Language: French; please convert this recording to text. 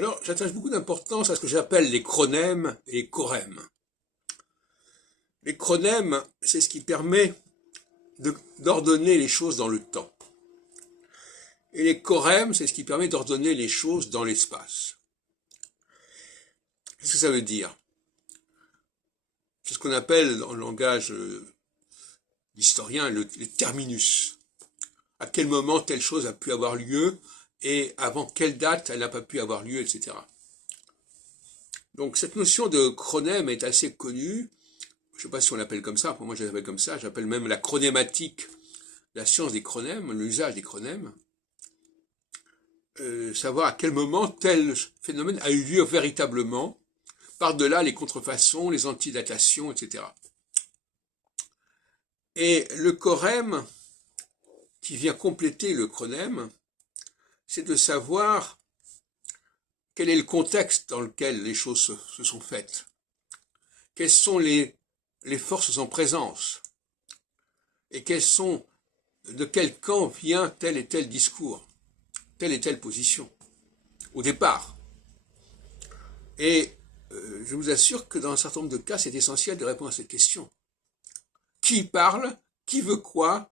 Alors, j'attache beaucoup d'importance à ce que j'appelle les chronèmes et les chorèmes. Les chronèmes, c'est ce qui permet d'ordonner les choses dans le temps. Et les chorèmes, c'est ce qui permet d'ordonner les choses dans l'espace. Qu'est-ce que ça veut dire? C'est ce qu'on appelle, dans le langage d'historien, le terminus. À quel moment telle chose a pu avoir lieu et avant quelle date elle n'a pas pu avoir lieu, etc. Donc cette notion de chronème est assez connue. Je ne sais pas si on l'appelle comme ça, pour moi je l'appelle comme ça, j'appelle même la chronématique, la science des chronèmes, l'usage des chronèmes. Savoir à quel moment tel phénomène a eu lieu véritablement, par-delà les contrefaçons, les antidatations, etc. Et le chorème, qui vient compléter le chronème, c'est de savoir quel est le contexte dans lequel les choses se sont faites. Quelles sont les forces en présence et de quel camp vient tel et tel discours, telle et telle position, au départ. Et je vous assure que dans un certain nombre de cas, c'est essentiel de répondre à cette question. Qui parle? Qui veut quoi?